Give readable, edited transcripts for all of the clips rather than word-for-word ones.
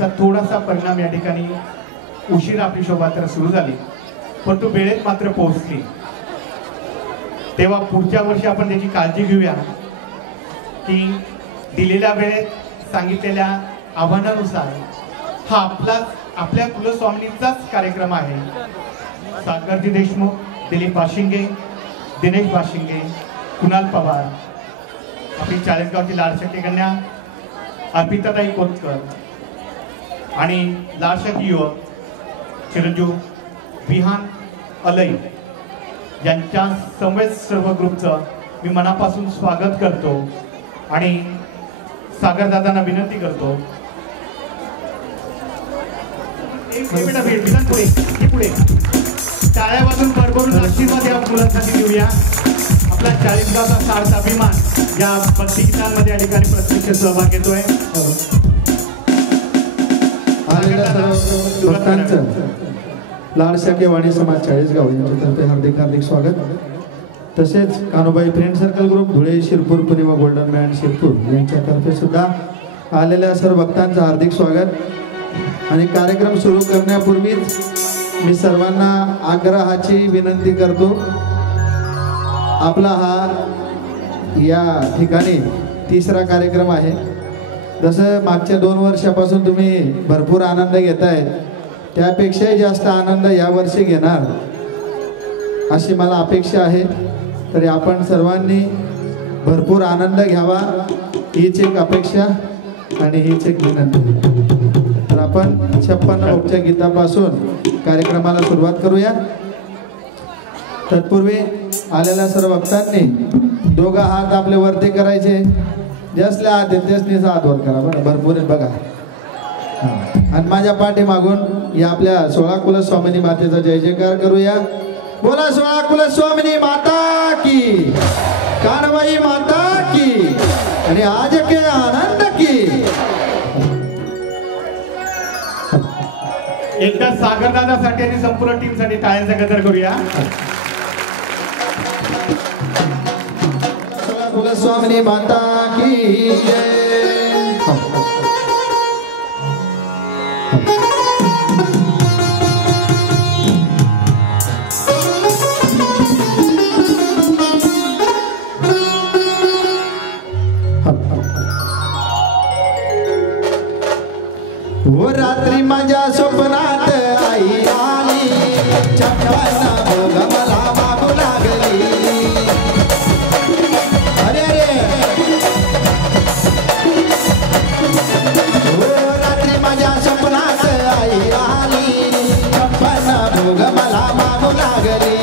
त्याचा थोडासा परिणाम या ठिकाणी उशिरा आपली शोभायात्रा सुरू झाली, परंतु वेळेत मात्र पोहोचली। तेव्हा पुढच्या वर्षी आपण त्याची काळजी घेऊया की दिलेल्या वेळेत सांगितलेल्या आव्हानानुसार हा आपल्या कुलस्वामिनीचाच कार्यक्रम आहे। सागरजी देशमुख, दिलीप बाशिंगे, दिनेश बाशिंगे, कुणाल पवार, आपली चाळीसगावची लाडशक्ती कन्या अर्पिताताई कोतकर आणि लाडशक्ती युवक चिरंजीव विहान अलई यांच्या समवेत सर्व ग्रुपचं मी मनापासून स्वागत करतो आणि सागरदादांना विनंती करतो पुढे टाळ्या वाजून भरभरून आशीर्वाद या मुलांसाठी देऊया। आपला चाळीसगावचा सार्थ अभिमान या भक्ती गीतांमध्ये या ठिकाणी प्रत्यक्ष सहभाग घेतोय। लाडशक्ती वाणी समाज चाळीसगाव यांच्यातर्फे हार्दिक हार्दिक स्वागत। तसेच Kanhobai friend circle group Dhule, Shirpur, Pune व गोल्डन मॅन शिरपूर यांच्यातर्फे सुद्धा आलेल्या सर्व भक्तांचं हार्दिक स्वागत। आणि कार्यक्रम सुरू करण्यापूर्वीच मी सर्वांना आग्रहाची विनंती करतो, आपला हा या ठिकाणी तिसरा कार्यक्रम आहे। जसं मागच्या 2 वर्षापासून तुम्ही भरपूर आनंद घेताय, त्यापेक्षाही जास्त आनंद यावर्षी घेणार अशी मला अपेक्षा आहे। तरी आपण सर्वांनी भरपूर आनंद घ्यावा हीच एक अपेक्षा आणि हीच एक विनंती। तर आपण 56 भोगच्या गीतापासून कार्यक्रमाला सुरुवात करूया। तत्पूर्वी आलेल्या सर्व भक्तांनी दोघं हात आपले वरती करायचे, जसले हात आहेत त्यासनीच हात वर करा बरं, भरपूर बघा। आणि माझ्या पाठीमागून या आपल्या 16 कुलस्वामिनी मातेचा जय जयकार करूया। बोला 16 कुलस्वामिनी माता की, कान्होबाई माता की आणि आज के आनंद की। एकदा सागरदादासाठी आणि संपूर्ण टीमसाठी टाळ्यांचा गजर करूया। कुलस्वामिनी माता की जय। वो रात्री माझ्या स्वप्नात आई आली, 56 भोग मला मागू लागली। अरे वो रात्री माझ्या स्वप्नात आई आली, 56 भोग मला मागू लागली।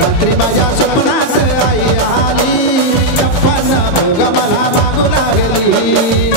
रात्री माझ्या स्वप्नात आई आली, 56 भोग मला मागू लागली।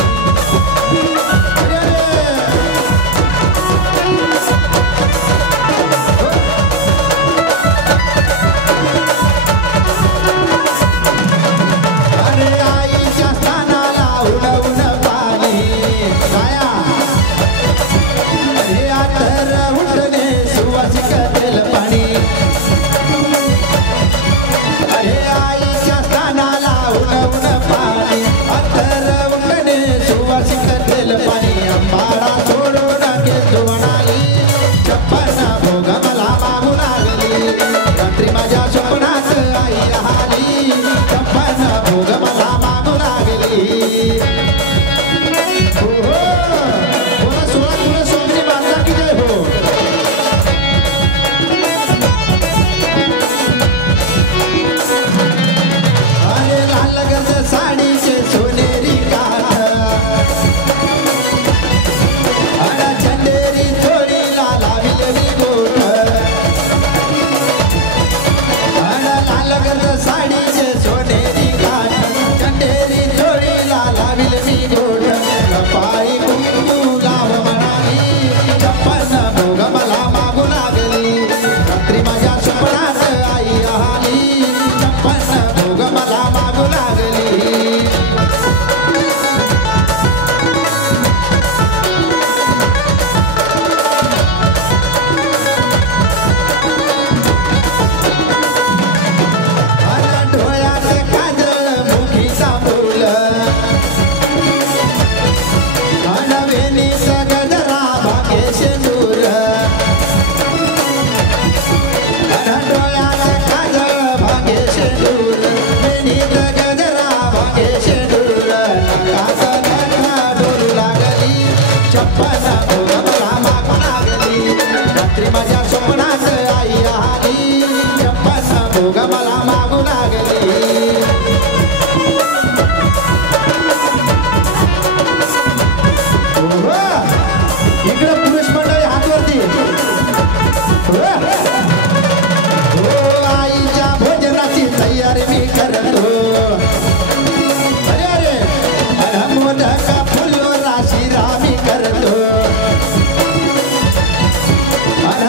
मोदक फुलो राशी रामी करतो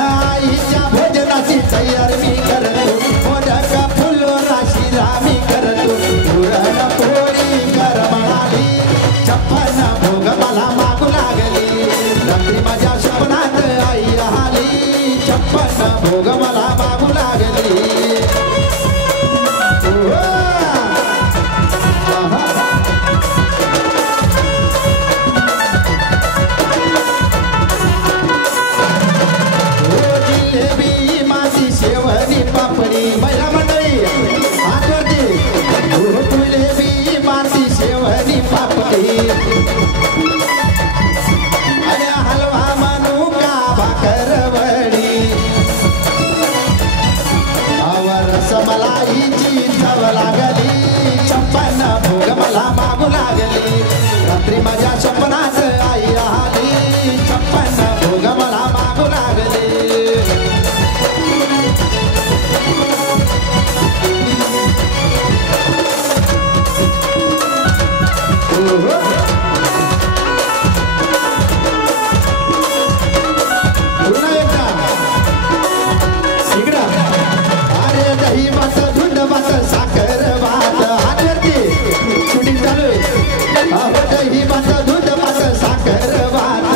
आईच्या भोजनाची तयार मी करतो मोदक फुलो राशी रामी करतो पुरण पोळी कर म्हणाली 56 भोग मला मागू लागली रात्री माझ्या स्वप्नात आई आली 56 भोग मला मागू लागली शेवनी पापडी महिला मंडळी आठवते जिलेबी माती शेवनी पापडी अरे हलवा मनुका भाकरवडी आवर समलाईची चव लागली 56 भोग मला मागू लागली रात्री माझ्या स्वप्नात आई आली 56 भोग मला मागू लागली अरे दही भात धुंड भात साखर भात हातवरती शूटिंग चालू आहे दही भात धुंड भात साखर भात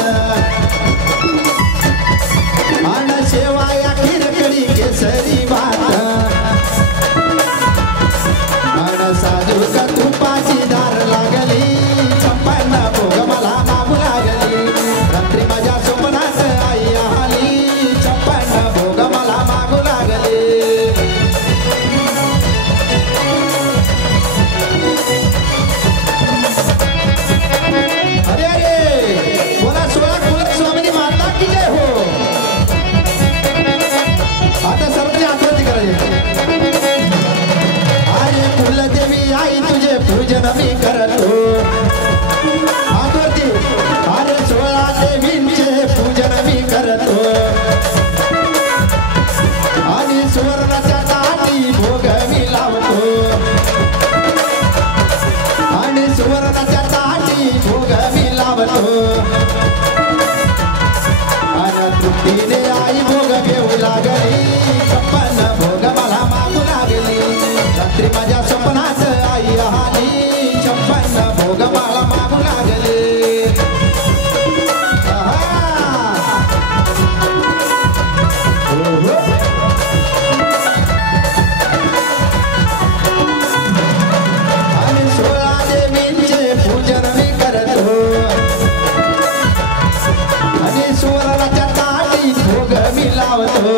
आणि शेवाया खिरकडी केसरी भात आणि साजूक तुपाची धार लागली 56 भोग मला मागू लागली रात्री माझ्या स्वप्नात आई आली 56 भोग मला मागू लागली अरे अरे बोला 16 कुलक स्वामिनी माता की जय हो आता सर्वजण आठवणी करायची अरे कुलदेवी आई तुझे पूजन मी करतो आठवती अरे 16 देवींचे पूजन मी करतो आणि सुवर्णाच्या ताटी भोग मी लावतो आणि सुवर्णाच्या ताटी भोग मी लावतो आणि तृप्तीने आई भोग घेऊ लागली 56 भोग मला मागू लागली रात्री माझ्या स्वप्नात आई आली 56 भोग मला मागू लागली आणि 16 देवींचे पूजन मी करतो आणि सुवर्णाच्या ताटी भोग मी लावतो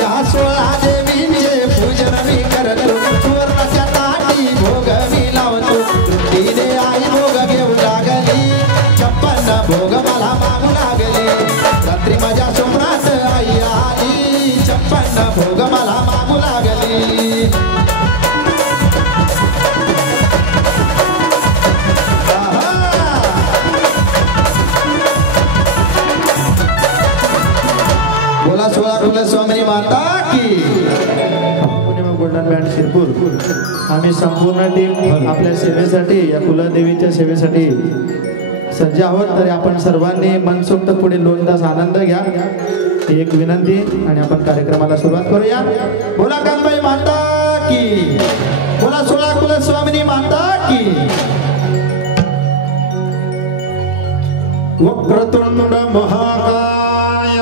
या 16 देवींचे पूजन मी करतो सुवर्णाच्या ताटी भोग मी लावतो तिने आई भोग घेऊ लागली 56 भोग मला मागू लागले रात्री माझ्या स्वप्नात आई आली 56 भोग मला मागू लागली बोला 16 कुल स्वामी माता की गोल्डन बँड शिरपूर आम्ही संपूर्ण टीम आपल्या सेवेसाठी या कुलदेवीच्या सेवेसाठी सज्ज आहोत तरी आपण सर्वांनी मनसोक्त पुढे 2 तास आनंद घ्या ही एक विनंती आणि आपण कार्यक्रमाला सुरुवात करूया बोला कानबाई माता की बोला 16 कुल स्वामिनी माता की वक्रतुंड महाकाय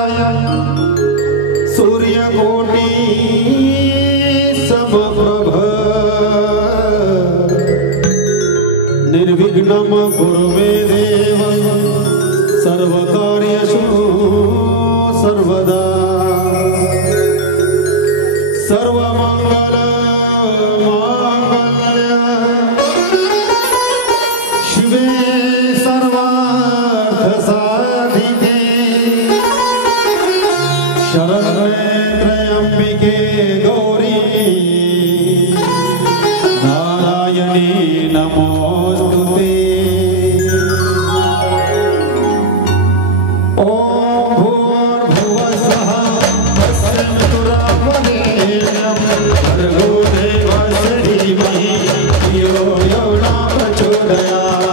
सूर्यकोटि समप्रभ निर्विघ्नं कुरु मे देव सर्वकार्येषु सर्वदा सर्वमंगल मांगल्य शिवे सर्वार्थ साधिके शरण्ये त्र्यंबिके गौरी नारायणी नमोस्तुते ओम भूर्भुवः स्वः प्रचोदया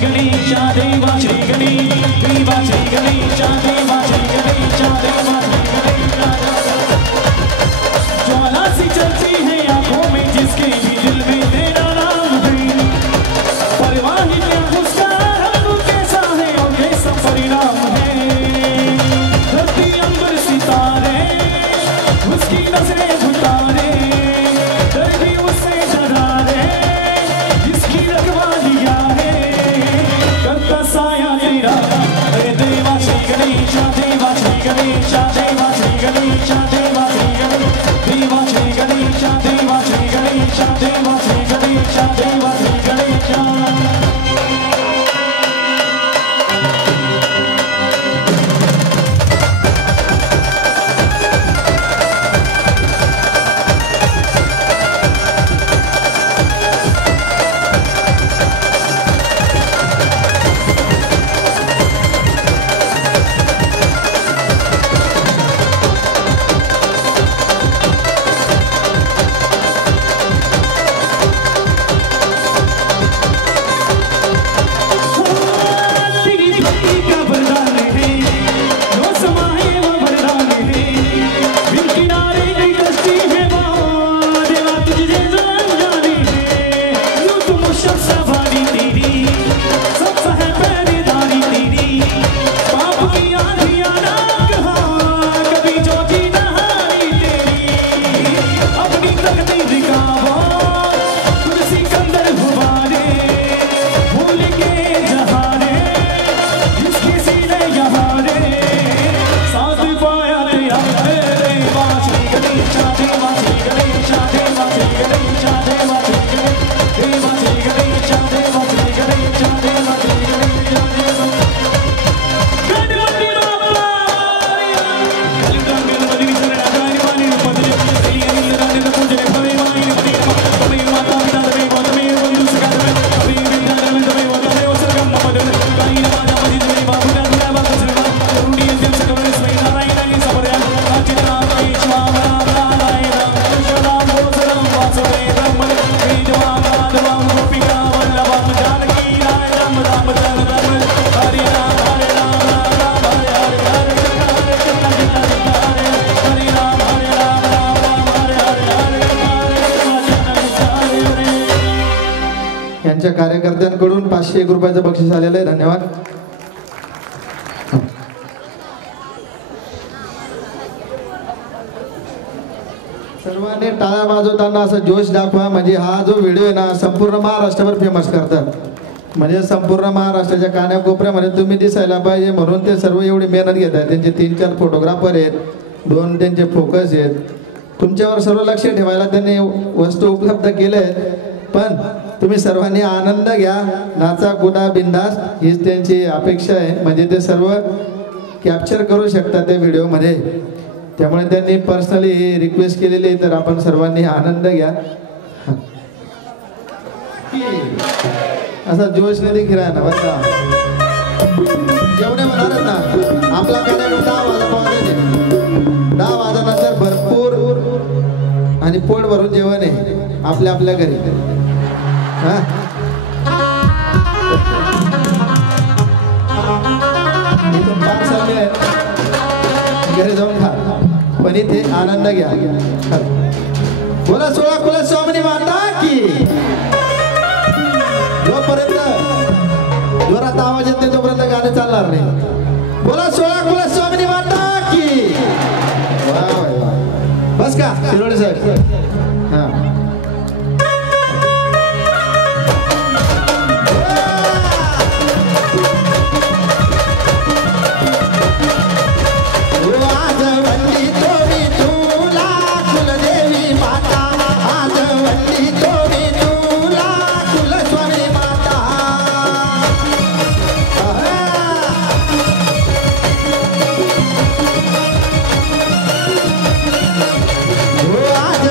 Gणेशा सर्कलकडून 501 रुपयाचं बक्षीस आलेलं आहे. धन्यवाद. सर्वांनी टाळ्या वाजवताना असं जोश दाखवा, म्हणजे हा जो व्हिडिओ आहे ना संपूर्ण महाराष्ट्रावर फेमस करतात. म्हणजे संपूर्ण महाराष्ट्राच्या कानाकोपऱ्यामध्ये तुम्ही दिसायला पाहिजे म्हणून ते सर्व एवढी मेहनत घेत आहेत. त्यांचे 3-4 फोटोग्राफर आहेत, 2 त्यांचे फोकस आहेत. तुमच्यावर सर्व लक्ष ठेवायला त्यांनी वस्तू उपलब्ध केले आहेत. पण तुम्ही सर्वांनी आनंद घ्या, नाचा कुठा बिंदास हीच त्यांची अपेक्षा आहे. म्हणजे ते सर्व कॅप्चर करू शकतात त्या व्हिडिओमध्ये. त्यामुळे त्यांनी पर्सनली रिक्वेस्ट केलेली, तर आपण सर्वांनी आनंद घ्या. असा जोश नाही दिख रहा ना बघा. जेवणे म्हणारच ना आपला कार्यक्रम 10 वाजता 10 वाजल्यानंतर भरपूर आणि पोट भरून जेवण आहे आपल्या आपल्या घरी. इथून पार्सल आहे, घरी जाऊन खा, पण इथे आनंद घ्या. बोला 16 कुल स्वामी माता की. जोपर्यंत जोरात आवाज येत नाही तोपर्यंत गाणं चालणार नाही. बोला 16 कुल स्वामी माता की. बस का शिरोडे साहेब. हा आज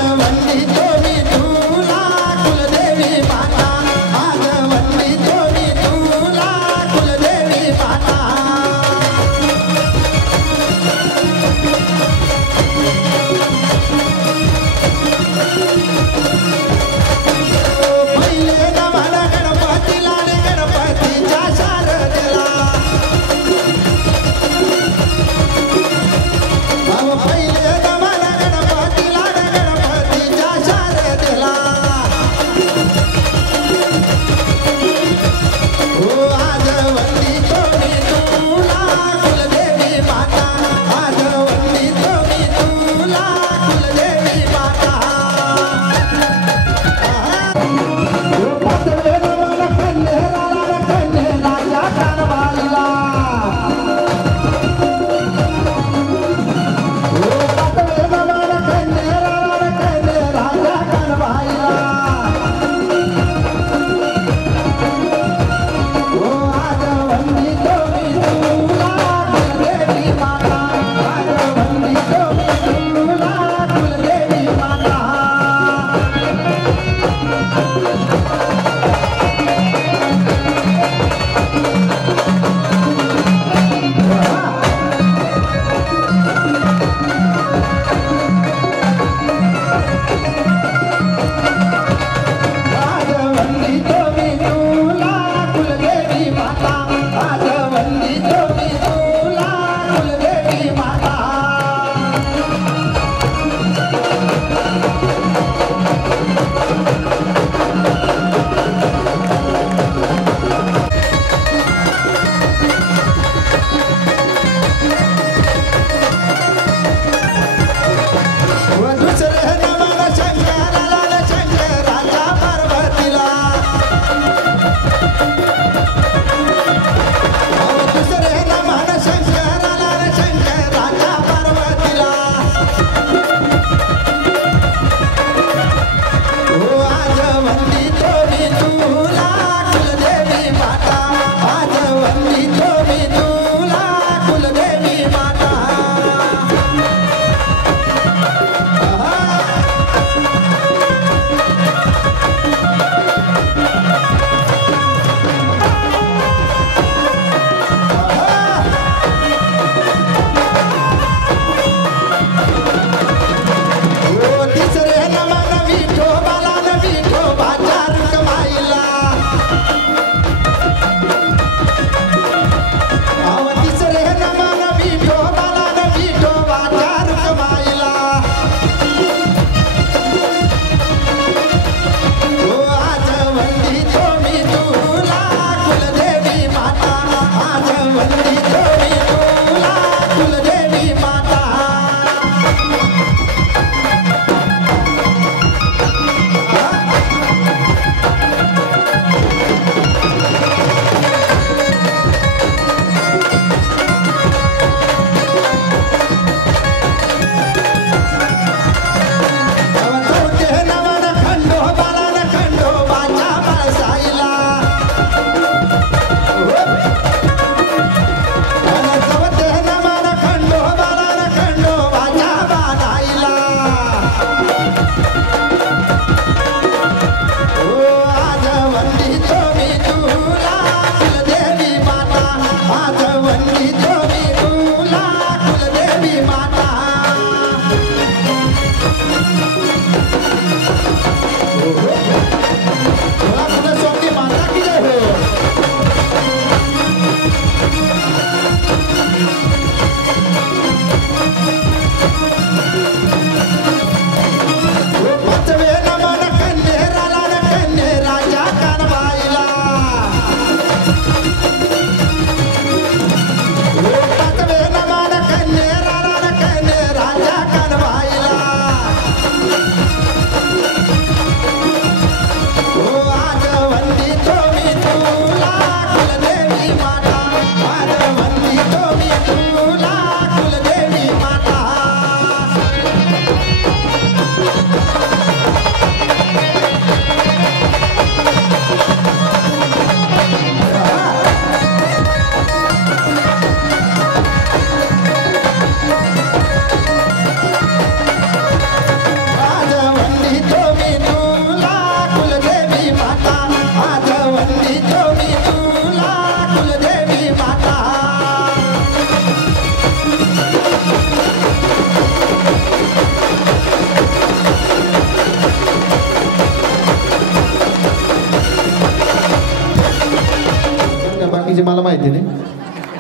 बरं का, बाकीचे मला माहिती नाही.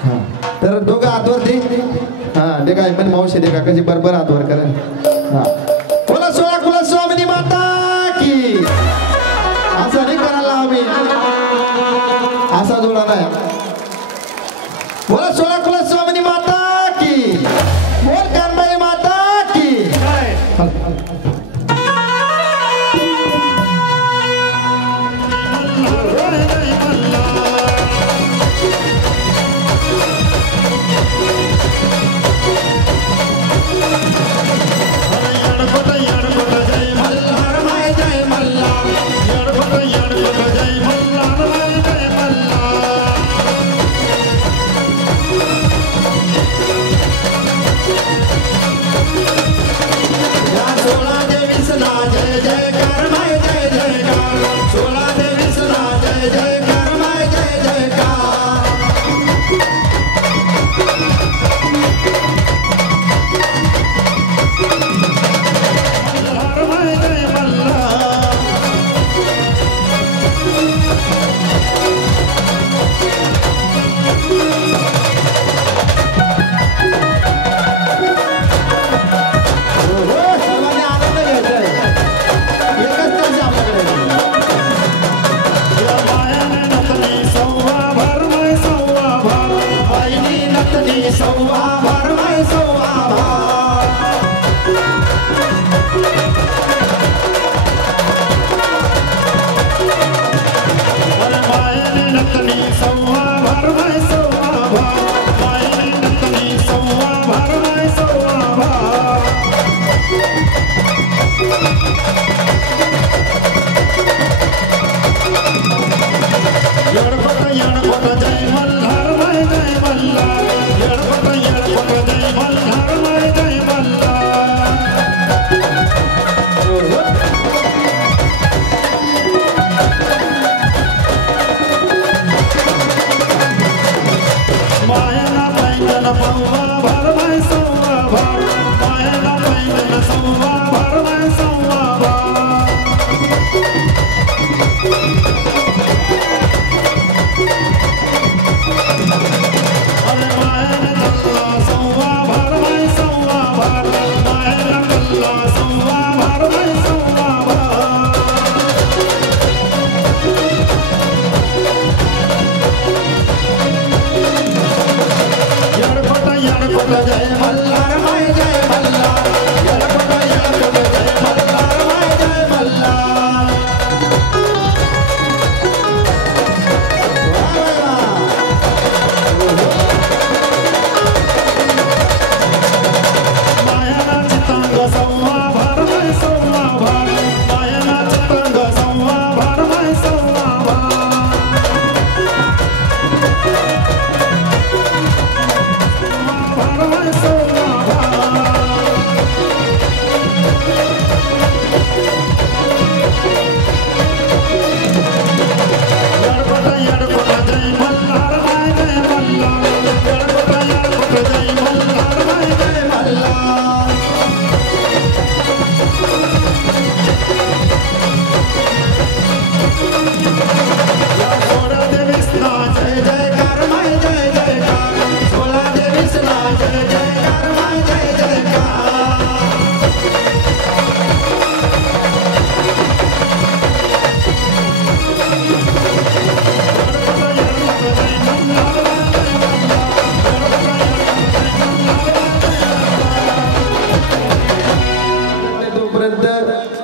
हां तर दोघं हातवरती. हां ते काय पण मावशी दे का कशी बरोबर हातवर करेल. हां बोला सोळा कुला स्वामिनी माता की. असं नाही करायला आम्ही, असा जोडा नाही. बोला सोळा कुला स्वामिनी माता की. बोल कानबाई माता की.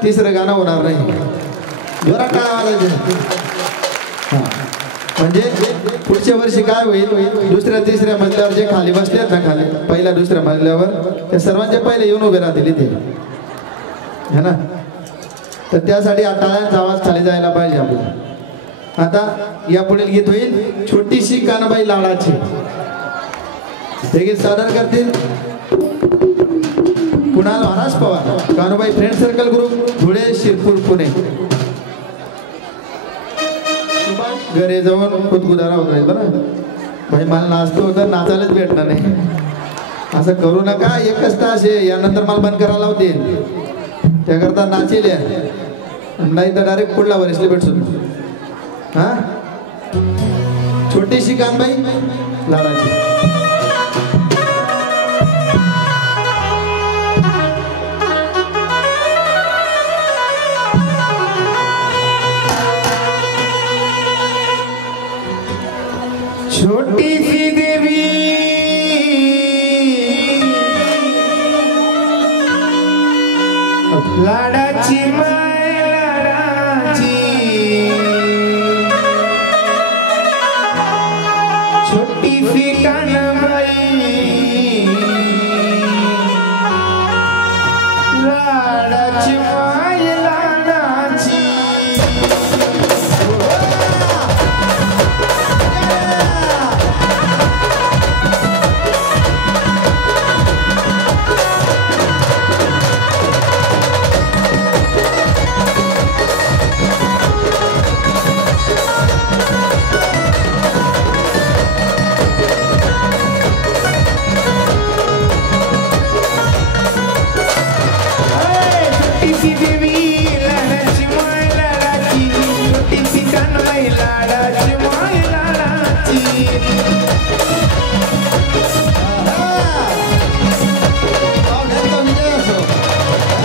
तिसरं गाणं होणार नाही. जोरात टाळ्या वाजवायच्या. म्हणजे पुढच्या वर्षी काय होईल, दुसऱ्या तिसऱ्या मजल्यावर जे खाली बसलेत ना, खाली पहिल्या दुसऱ्या मजल्यावर त्या सर्वांचे पहिले येऊन उभे राहतील इथे, है ना. तर त्यासाठी टाळ्यांचा आवाज खाली जायला पाहिजे आपल्याला. आता या पुढील गीत होईल छोटीशी कानबाई लाडाची. हे गीत सादर करतील Kunal Maharaj Pawar, Kanhobai friend circle group, Dhule, Shirpur, Pune. घरी जाऊन खुदगुदारा होत राहील बरं भाई. मला नाचतो होतं, नाचायलाच भेटणार नाही. असं करू नका. एकच तास आहे, यानंतर मला बंद करायला लावतील. त्याकरता नाचेल या, नाही तर डायरेक्ट पुढला वरिसले भेटसून. हा छोटीशी कानबाई लाडाची. छोटी सी देवी लाडाची माय लाडाची छोटी सी कानबाई लाडाची माय लाडाची. छोटी देवी लाडाची माय लाडाची छोटी सी कानबाई लाडाची माय लाडाची.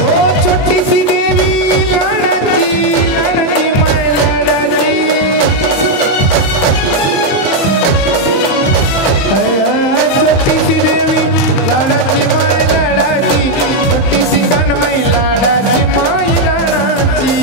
ओ छोटी सी देवी लाडाची लाडाची माय लाडाची. छोटी सी देवी लाडाची माय लाडाची छोटी सी कानबाई लाडाची माय लाडाची.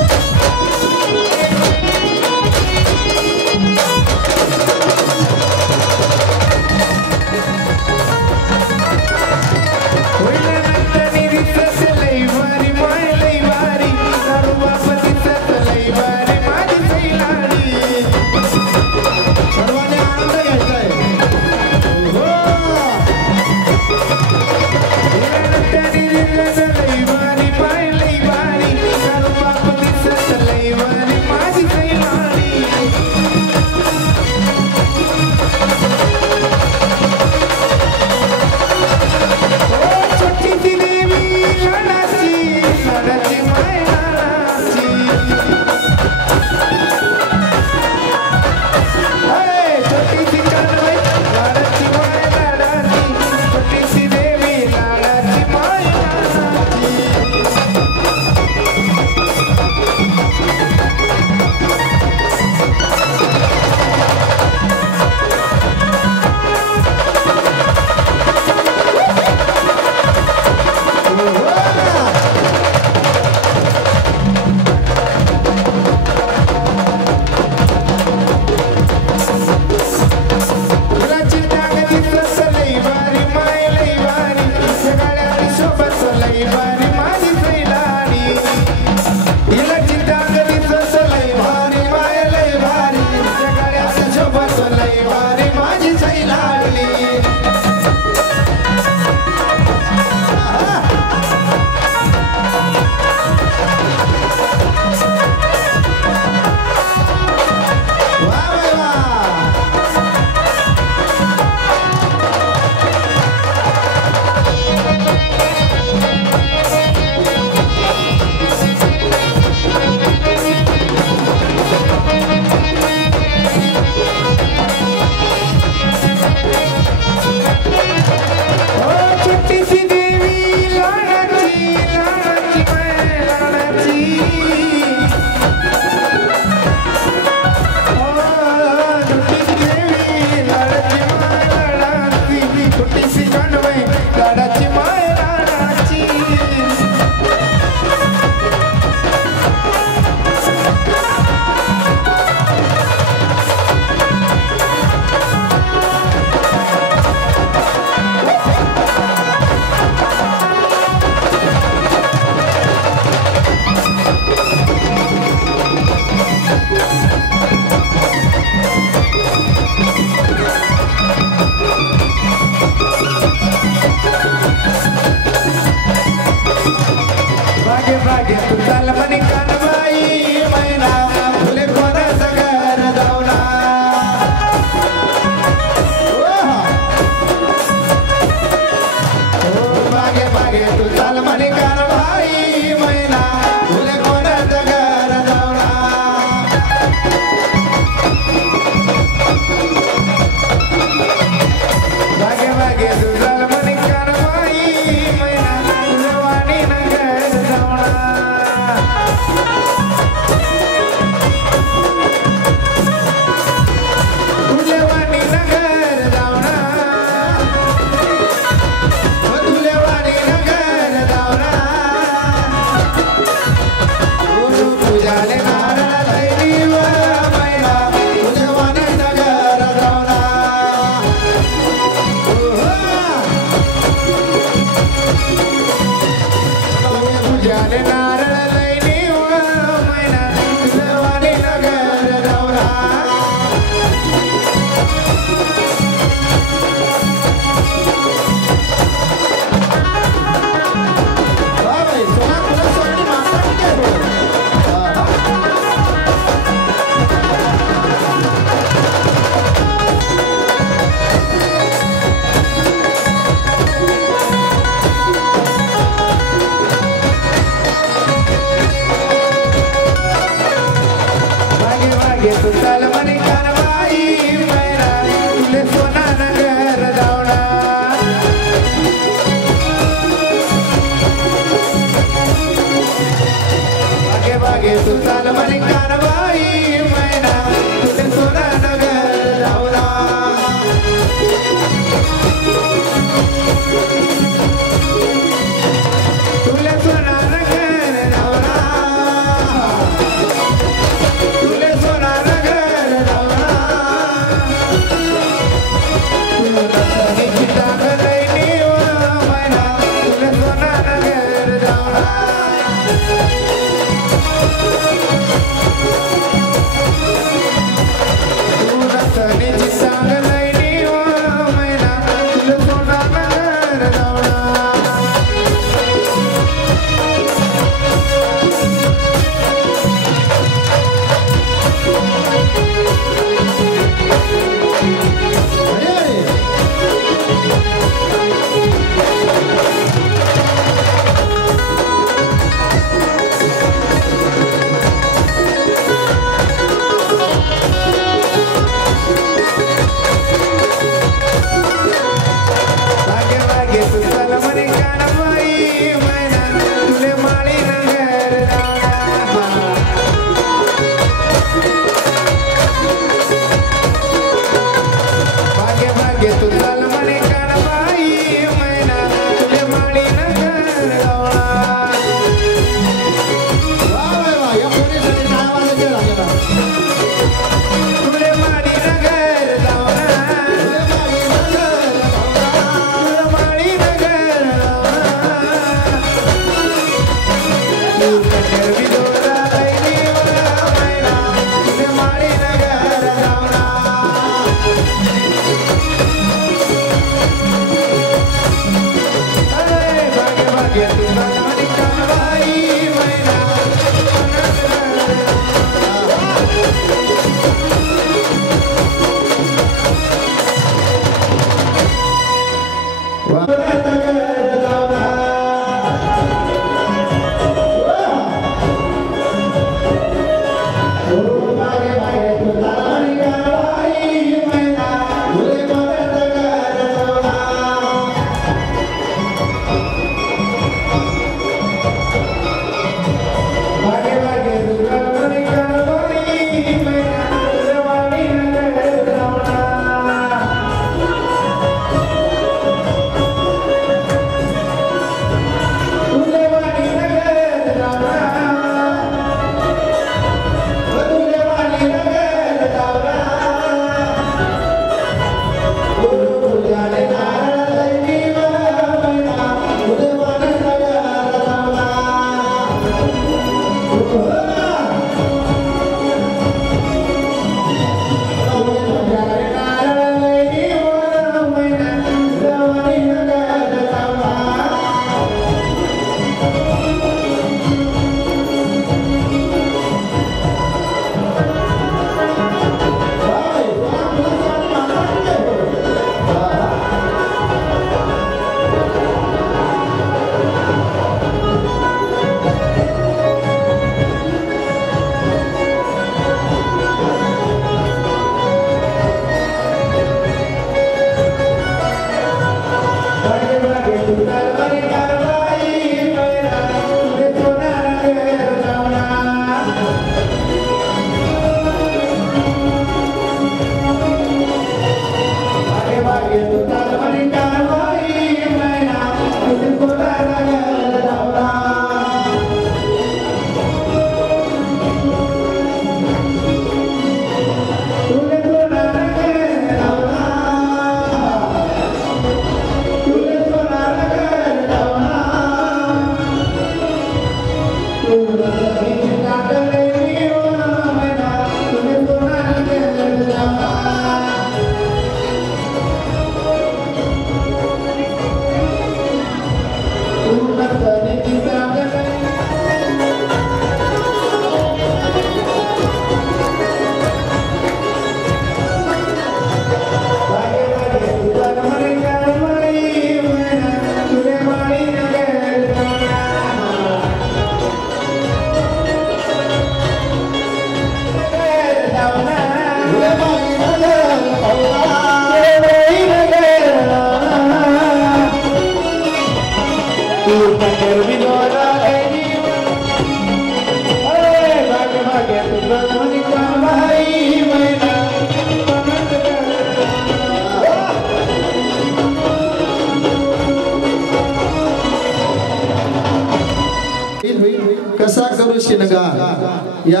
कसा करू शिनगार या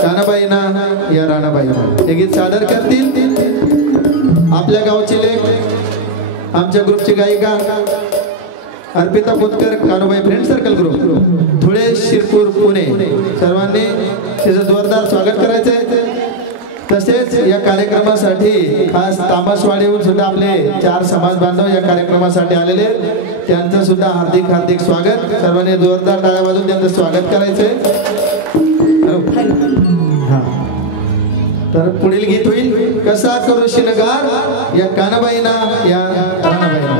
कानाबाईना या राणाबाईना हे गीत सादर करतील आपल्या गावचे लेख आमच्या ग्रुपची गायिका Arpita Potkar Kanobai friend circle group Dhule Shirpur Pune सर्वांनी त्याचं जोरदार स्वागत करायचं आहे। तसेच या कार्यक्रमासाठी खास तामसवाडीहून सुद्धा आपले 4 समाज बांधव या कार्यक्रमासाठी आलेले त्यांचं सुद्धा हार्दिक हार्दिक स्वागत। सर्वांनी जोरदार टाळ्या वाजवून त्यांचं स्वागत करायचंय। तर पुढील गीत होईल कसा करू शिनगार या कानाबाईना या राणाबाईना।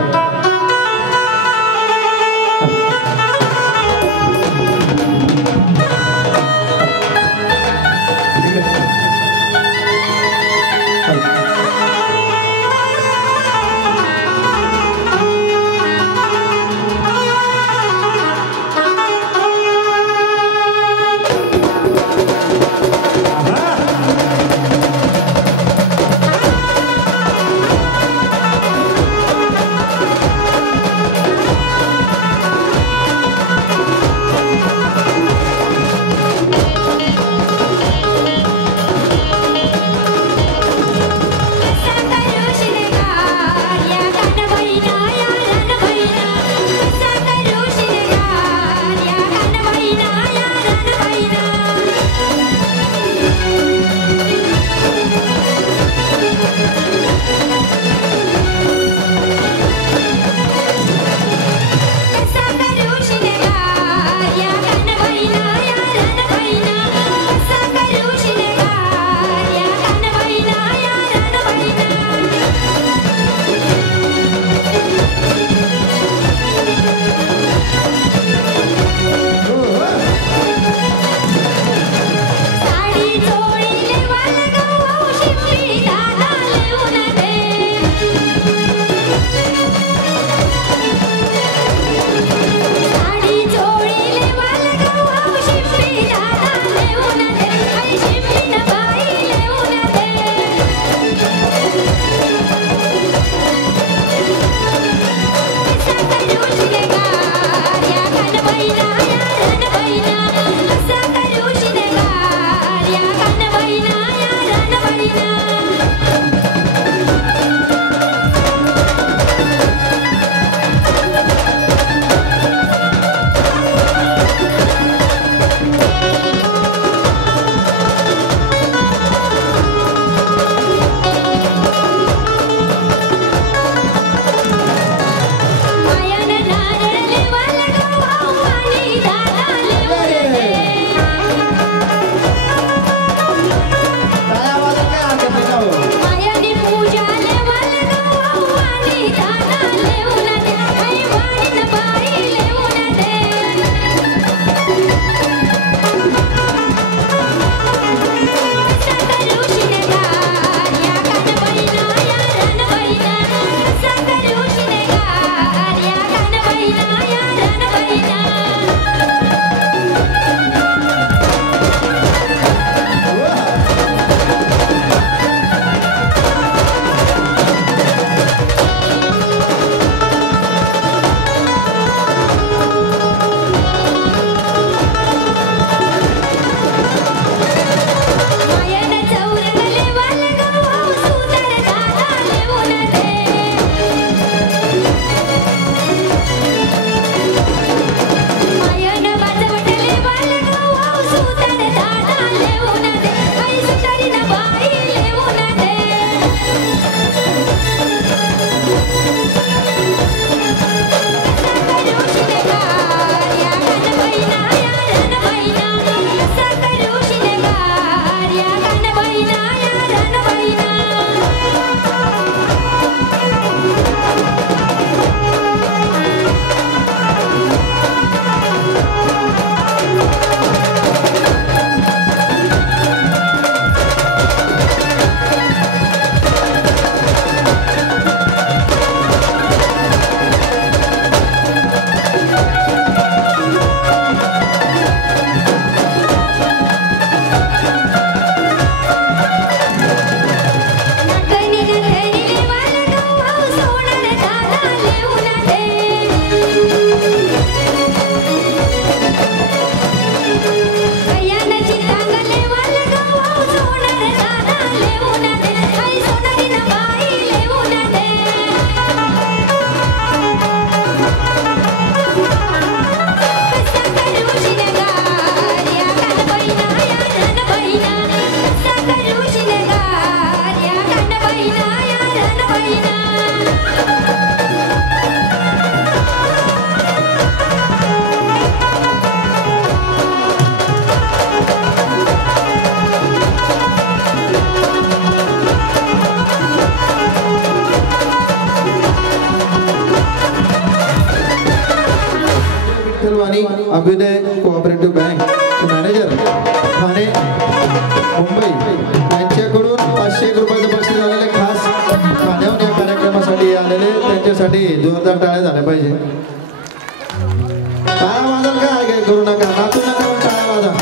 हा Vitthalwani Abhyudaya cooperative bank manager Thane Mumbai यांच्याकडून 500 रुपयाचं बक्षीस आलेले खास ठाण्याहून या कार्यक्रमासाठी आलेले त्यांच्यासाठी जोरदार टाळ्या झाल्या पाहिजे. टाळ्या वाजल काय करू नका, नाचू नका, टाळ्या वाजा.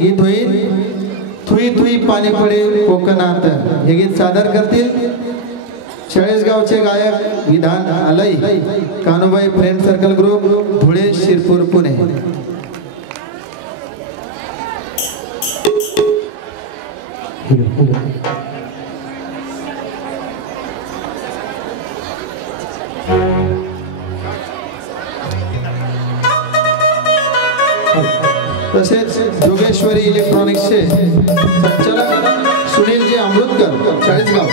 गीत होईल थुई थुई पाणी पडे कोकणात. हे गीत सादर करतील चाळीसगावचे गायक Vidhan Alai Kanubai friend circle group Dhule Shirpur Pune. तसेच जोगेश्वरी इलेक्ट्रॉनिक्सचे संचालक सुनीलजी अमृतकर चाळीसगाव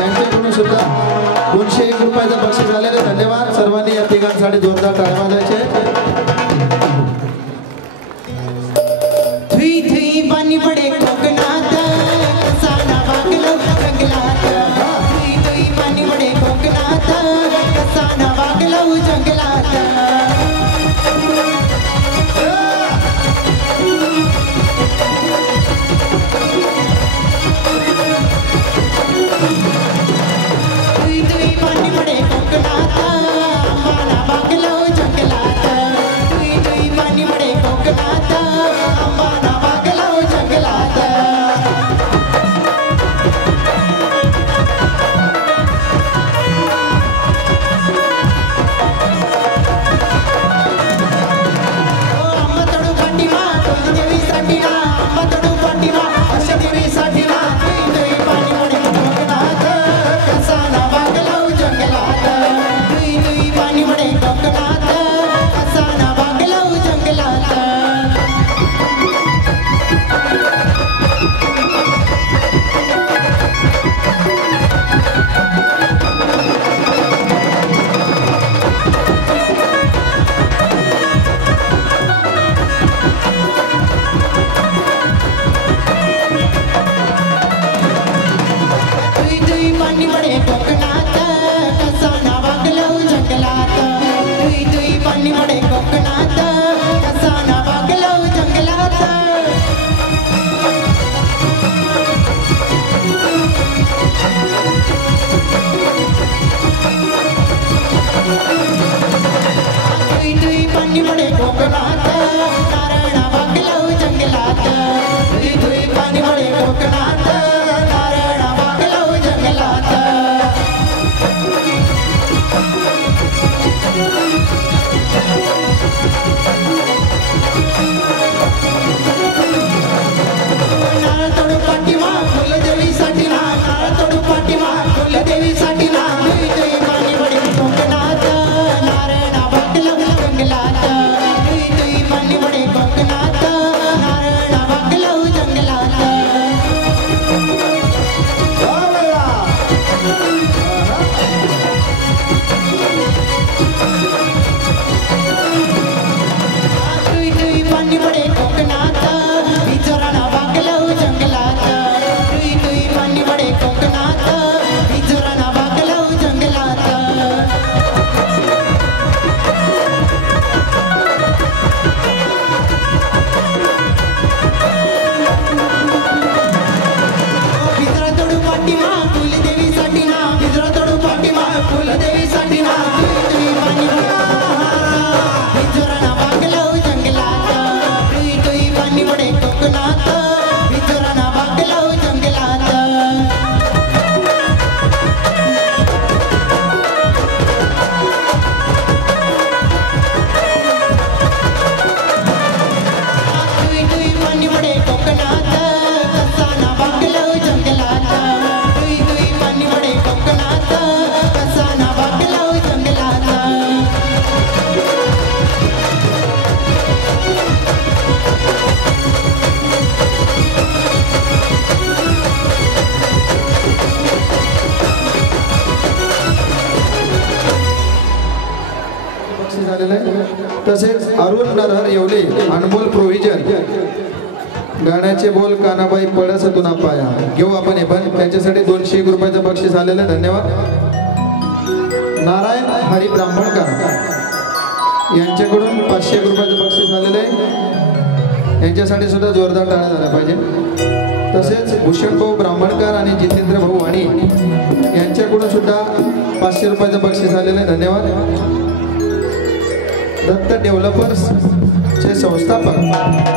यांच्याकडून सुद्धा 201 रुपयाचं बक्षीस आलेलं धन्यवाद. सर्वांनी या तिघांसाठी जोरदार टाळ्या वाजवायचे. थुई थुई पाणी पडे कोकणात कसा वागलो जंगलात. थुई थुई पाणी पडे कोकणात कसा वागलो जंगलात. थुई थुई पाणी पडे कोकणात आंबाला वागलो जंगलात. थुई थुई पाणी पडे कोकणात आंबाला वागलो जंगलात. आंबा तोडू पाठीमा तुझी देवीसाठी ना. आंबा तोडू पाठीमा अशा देवीसाठी ना. थुई थुई पाणी पडे कोकणात कसा वागलो जंगलात. थुई थुई पाणी पडे कोकणात कसा वागलो जंगलात. थुई थुई पाणी पडे कोकणात कसा वागलो जंगलात. थुई थुई पाणी पडे कोकणात कसा वागलो जंगलात. थुई थुई पाणी पडे कोकणात नारळ वागलो जंगलात. थुई थुई पाणी पडे कोकणात नारळ वागलो जंगलात. नारळ तोडू पाठीमा कुलदेवीसाठी ना. नारळ तोडू पाठीमा कुलदेवीसाठी ना. थुई थुई पाणी पडे कोकणात नारळ वागलो जंगलात. थुई थुई पाणी पडे कोकणात नारळ वागलो जंगलात. थुई थुई पाणी पडे कोकणात विजोराला वागलो जंगलात. थुई थुई पाणी पडे कोकणात विजोराला वागलो जंगलात. बिजरा तोडू पाठीमा कुलदेवीसाठी ना. बिजरा तोडू पाठीमा कुलदेवीसाठी ना. थुई थुई पाणी पडे विजोराला वागलो जंगलात. थुई थुई पाणी पडे कोकणात विजोराला वागलो जंगलात. थुई थुई पाणी पडे कोकणात कसा वागलो जंगलात. थुई थुई पाणी पडे कोकणात कसा वागलो जंगलात. बक्षीस आलेलं आहे. तसेच अरुण नरहर येवले अनमोल प्रोव्हिजन गाण्याचे बोल कानाबाई पळसतून पाया घेऊ आपण हे पण त्यांच्यासाठी 201 रुपयाचं बक्षीस आलेलं आहे. धन्यवाद. नारायण हरी ब्राह्मणकर यांच्याकडून 500 रुपयाचं बक्षीस आलेलं आहे. यांच्यासाठी सुद्धा जोरदार टाळ्या झाल्या पाहिजे. तसेच भूषण भाऊ ब्राह्मणकर आणि जितेंद्र भाऊ वाणी यांच्याकडून सुद्धा 500 रुपयाचं बक्षीस आलेलं आहे. धन्यवाद. दत्त डेव्हलपर्स चे संस्थापक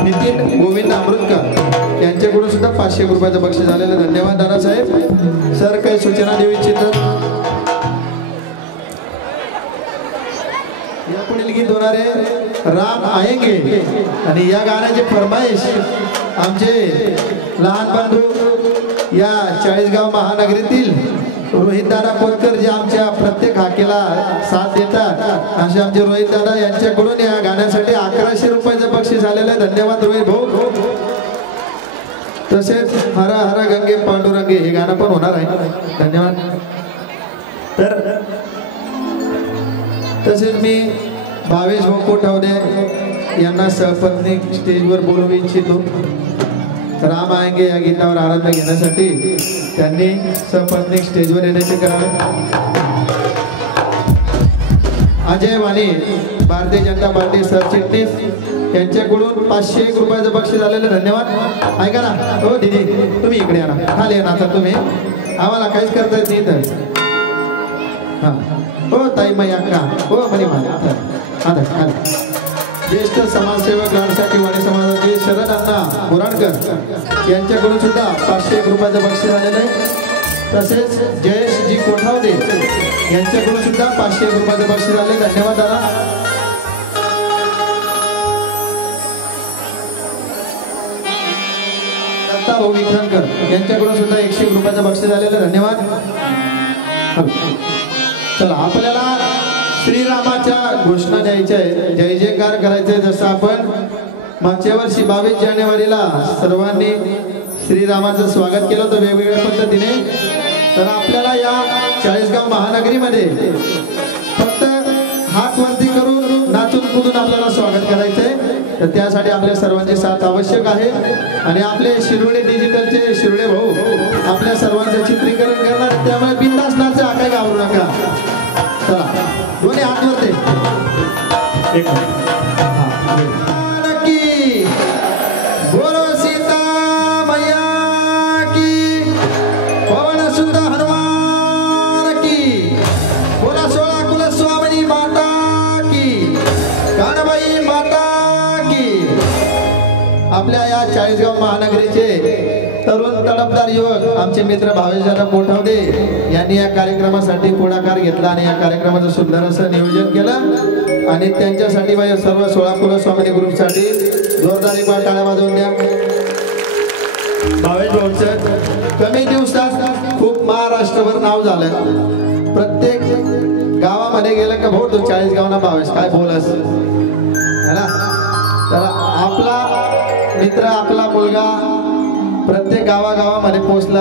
नितीन गोविंद अमृतकर यांच्याकडून सुद्धा 500 रुपयाचं बक्षीस झालेलं. धन्यवाद दादासाहेब. सर काही सूचना देऊ इच्छितात? यापुढील गीत होणारे राम आएंगे आणि या गाण्याची फरमाईश आमचे लहान बंधू या चाळीसगाव महानगरीतील रोहित दादा कोतकर जे आमच्या प्रत्येक हाकेला साथ देतात असे आमचे रोहित दादा यांच्याकडून या गाण्यासाठी 1100 रुपयाचं बक्षीस आलेलं आहे. धन्यवाद रोहित भाऊ. तसेच हर हर गंगे पांडुरंगे हे गाणं पण होणार आहे. धन्यवाद. तर तसेच मी भावेश कोठावदे यांना सहपत्नी स्टेजवर बोलवू इच्छितो. राम आएंगे या गीतावर आनंद घेण्यासाठी त्यांनी सहपत्नी स्टेजवर येण्याचे करावे. अजय वाणी भारतीय जनता पार्टी सरचिटणीस यांच्याकडून 501 रुपयाचं बक्षीस आलेलं. धन्यवाद. ऐका ना हो दीदी, तुम्ही इकडे या ना. खाली ना आता तुम्ही, आम्हाला काहीच करता येत नाही तर. हा हो ताई मै अक्का हो म्हणे आता खाली. ज्येष्ठ समाजसेवक लाडसाठी वाणी समाजाचे शरद अण्णा बोराडकर यांच्याकडून सुद्धा 501 रुपयाचं बक्षीस आलेलं आहे. तसेच जयेशजी कोठावदे यांच्याकडून सुद्धा 501 रुपयाचं बक्षीस आले. धन्यवाद दादा. दत्ता भाऊ विखरणकर यांच्याकडून सुद्धा 101 रुपयाचं बक्षीस आलेलं. धन्यवाद. चला आपल्याला श्रीरामाच्या घोषणा द्यायच्या आहे, जय जयकार करायचंय. जसं आपण मागच्या वर्षी 22 जानेवारीला सर्वांनी श्रीरामाचं स्वागत केलं होतं वेगवेगळ्या पद्धतीने, तर आपल्याला या चाळीसगाव महानगरीमध्ये फक्त हात वरती करून नाचून कुदून आपल्याला स्वागत करायचंय. तर त्यासाठी आपल्या सर्वांची साथ आवश्यक आहे. आणि आपले शिरोडे डिजिटलचे शिरोडे भाऊ आपल्या सर्वांचं चित्रीकरण करणार, त्यामुळे बिनधास्त नाचा काय घाबरू नका. चला दोन्ही हात वरती. बोलो सीता मैया की, पवन सुत हनुमान की, बोला 16 कुलस्वामिनी माता की, कानबाई माता की. आपल्या या चाळीसगाव महानगरीचे तरुण तडफदार युवक आमचे मित्र भावेशदादा कोठावदे यांनी या कार्यक्रमासाठी पुढाकार घेतला आणि या कार्यक्रमाचं सुंदर असं नियोजन केलं. आणि त्यांच्यासाठी सर्व 16 कुलस्वामिनी ग्रुपसाठी जोरदार एक टाळ्या वाजवून द्या. भावेश भाऊंचं कमी दिवसात खूप महाराष्ट्रभर नाव झालं. प्रत्येक गावामध्ये गेलं का भाऊ तू 40 गावांना भावेश काय बोलस है ना. तर आपला मित्र आपला मुलगा प्रत्येक गावागावामध्ये पोहोचला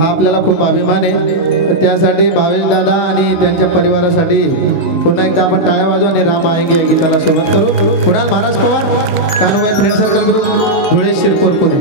हा आपल्याला खूप अभिमान आहे. त्यासाठी भावेश दादा आणि त्यांच्या परिवारासाठी पुन्हा एकदा आपण टाळ्या वाजवू आणि राम आएंगे या गीताला सोबत करू. पुन्हा Maharaj Pawar, Kanhobai friend circle group, Dhule, Shirpur, Pune.